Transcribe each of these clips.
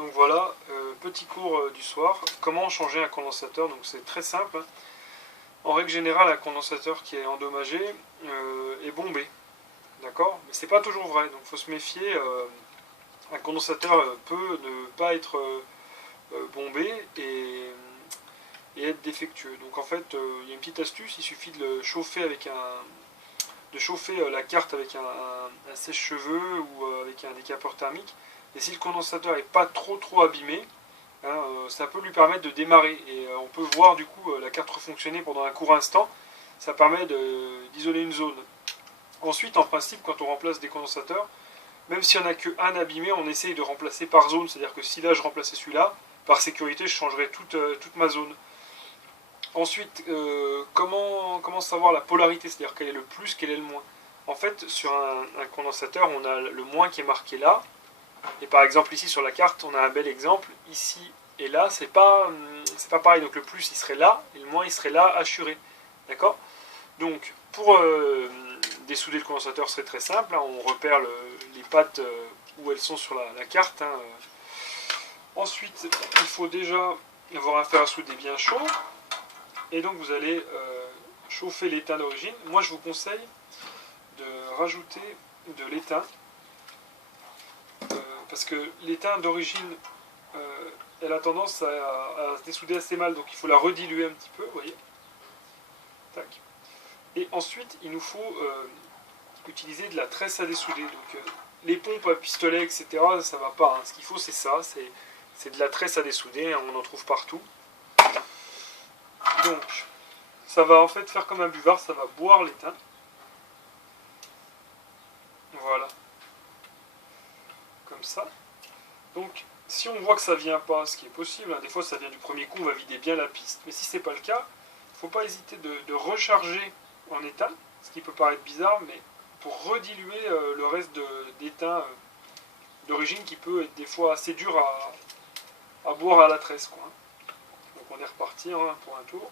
Donc voilà, petit cours du soir, comment changer un condensateur. Donc c'est très simple. En règle générale, un condensateur qui est endommagé est bombé. D'accord? Mais c'est pas toujours vrai, donc il faut se méfier. Un condensateur peut ne pas être bombé et être défectueux. Donc en fait, il y a une petite astuce, il suffit de le chauffer avec de chauffer la carte avec un sèche-cheveux ou avec un décapeur thermique. Et si le condensateur n'est pas trop abîmé, hein, ça peut lui permettre de démarrer. Et on peut voir du coup la carte refonctionner pendant un court instant. Ça permet d'isoler une zone. Ensuite, en principe, quand on remplace des condensateurs, même s'il n'y en a qu'un abîmé, on essaye de remplacer par zone. C'est-à-dire que si là je remplaçais celui-là, par sécurité, je changerais toute ma zone. Ensuite, comment savoir la polarité, c'est-à-dire quel est le plus, quel est le moins. En fait, sur un condensateur, on a le moins qui est marqué là. Et par exemple, ici sur la carte, on a un bel exemple. Ici et là, c'est pas pareil. Donc le plus, il serait là, et le moins, il serait là, assuré. D'accord? Donc, pour dessouder le condensateur, c'est très simple. Hein, on repère les pattes où elles sont sur la carte. Hein. Ensuite, il faut déjà avoir un fer à souder bien chaud. Et donc vous allez chauffer l'étain d'origine. Moi je vous conseille de rajouter de l'étain parce que l'étain d'origine elle a tendance à se dessouder assez mal, donc il faut la rediluer un petit peu, vous voyez. Tac. Et ensuite il nous faut utiliser de la tresse à dessouder. Donc les pompes à pistolet, etc., ça va pas. Hein. Ce qu'il faut c'est ça, c'est de la tresse à dessouder, hein, on en trouve partout. Donc ça va en fait faire comme un buvard, ça va boire l'étain. Voilà. Comme ça. Donc, si on voit que ça vient pas, ce qui est possible, hein, des fois ça vient du premier coup, on va vider bien la piste. Mais si c'est pas le cas, il ne faut pas hésiter de recharger en étain, ce qui peut paraître bizarre, mais pour rediluer le reste d'étain d'origine qui peut être des fois assez dur à boire à la tresse. Quoi. Donc on est reparti hein, pour un tour.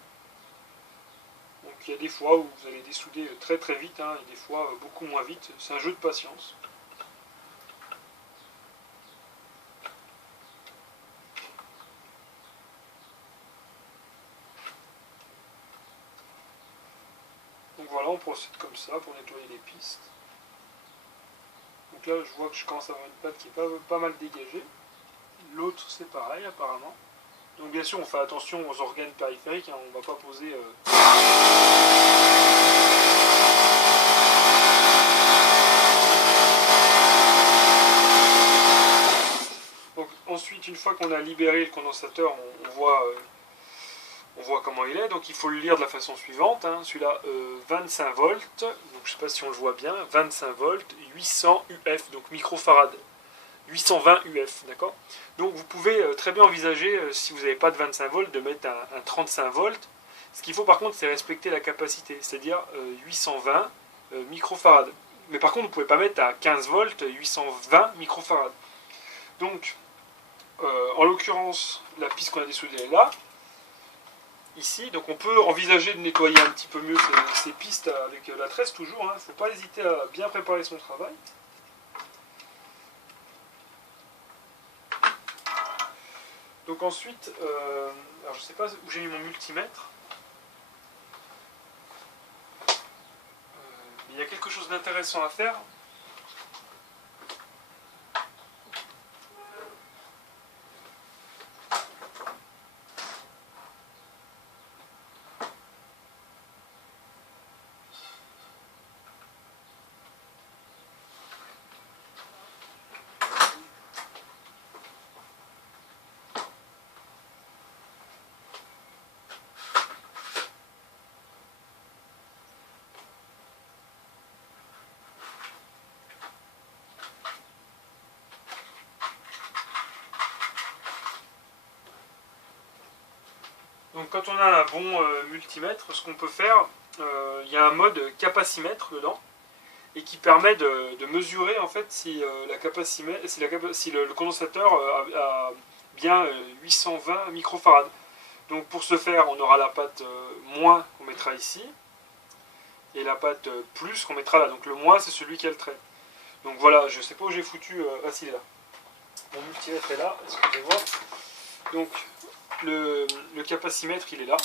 Donc il y a des fois où vous allez dessouder très vite, hein, et des fois beaucoup moins vite. C'est un jeu de patience. Donc voilà, on procède comme ça pour nettoyer les pistes. Donc là, je vois que je commence à avoir une patte qui est pas mal dégagée. L'autre, c'est pareil apparemment. Donc bien sûr, on fait attention aux organes périphériques, hein, on ne va pas poser... Donc ensuite, une fois qu'on a libéré le condensateur, on voit comment il est. Donc il faut le lire de la façon suivante. Hein. Celui-là, 25 volts. Donc je ne sais pas si on le voit bien. 25 volts, 800 UF, donc microfarad. 820 UF, d'accord? Donc vous pouvez très bien envisager, si vous n'avez pas de 25 volts, de mettre un 35 volts. Ce qu'il faut par contre, c'est respecter la capacité, c'est-à-dire 820 microfarad. Mais par contre, vous ne pouvez pas mettre à 15 volts 820 microfarad. Donc, en l'occurrence, la piste qu'on a dessoudée est là. Ici, donc on peut envisager de nettoyer un petit peu mieux ces pistes avec la tresse toujours. Il ne faut pas hésiter à bien préparer son travail. Donc ensuite, alors je ne sais pas où j'ai mis mon multimètre. Il y a quelque chose d'intéressant à faire. Donc quand on a un bon multimètre, ce qu'on peut faire, il y a un mode capacimètre dedans, et qui permet de mesurer en fait si, le condensateur a bien 820 microfarads. Donc pour ce faire, on aura la patte moins qu'on mettra ici, et la patte plus qu'on mettra là. Donc le moins, c'est celui qui a le trait. Donc voilà, je ne sais pas où j'ai foutu... ah si, il est là. Mon multimètre est là, excusez-moi. Donc le capacimètre il est là.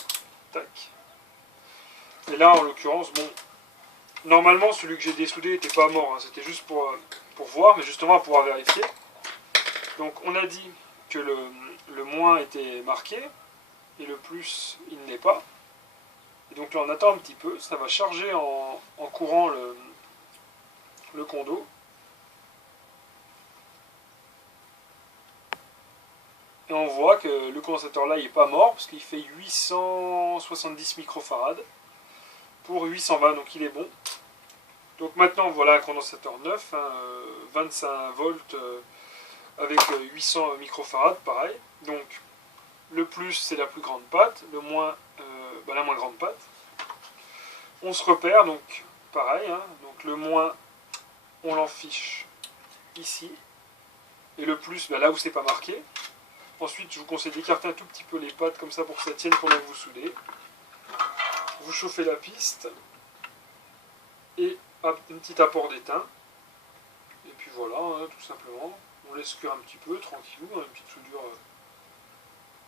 Tac. Et là en l'occurrence, bon, normalement celui que j'ai dessoudé n'était pas mort, hein. C'était juste pour voir, mais justement pour pouvoir vérifier. Donc on a dit que le moins était marqué, et le plus il ne l'est pas. Et donc là on attend un petit peu, ça va charger en courant le condo. Et on voit que le condensateur là il n'est pas mort, parce qu'il fait 870 microfarads pour 820, donc il est bon. Donc maintenant voilà un condensateur neuf, hein, 25 volts avec 800 microfarads, pareil. Donc le plus c'est la plus grande patte, le moins la moins grande patte. On se repère, donc pareil, hein, donc le moins on l'enfiche ici, et le plus là où c'est pas marqué. Ensuite je vous conseille d'écarter un tout petit peu les pattes comme ça pour que ça tienne pendant que vous soudez. Vous chauffez la piste, et un petit apport d'étain, et puis voilà, hein, tout simplement. On laisse cuire un petit peu, tranquillou, hein, une petite soudure,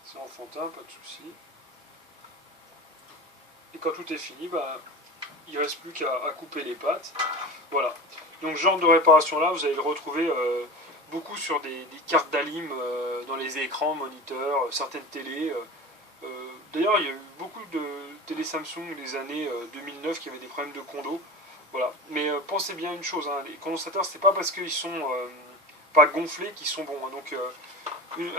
c'est enfantin, pas de souci. Et quand tout est fini, il ne reste plus qu'à couper les pattes. Voilà. Donc ce genre de réparation là, vous allez le retrouver beaucoup sur des cartes d'Alim, dans les écrans, moniteurs, certaines télés. D'ailleurs, il y a eu beaucoup de télé Samsung des années 2009 qui avaient des problèmes de condo. Voilà. Mais pensez bien une chose, hein, les condensateurs, c'est pas parce qu'ils sont pas gonflés qu'ils sont bons, hein. Donc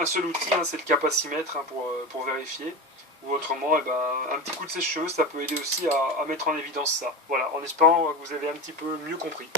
un seul outil, hein, c'est le capacimètre, hein, pour vérifier. Ou autrement, un petit coup de sèche-cheveux, ça peut aider aussi à mettre en évidence ça. Voilà, en espérant que vous avez un petit peu mieux compris.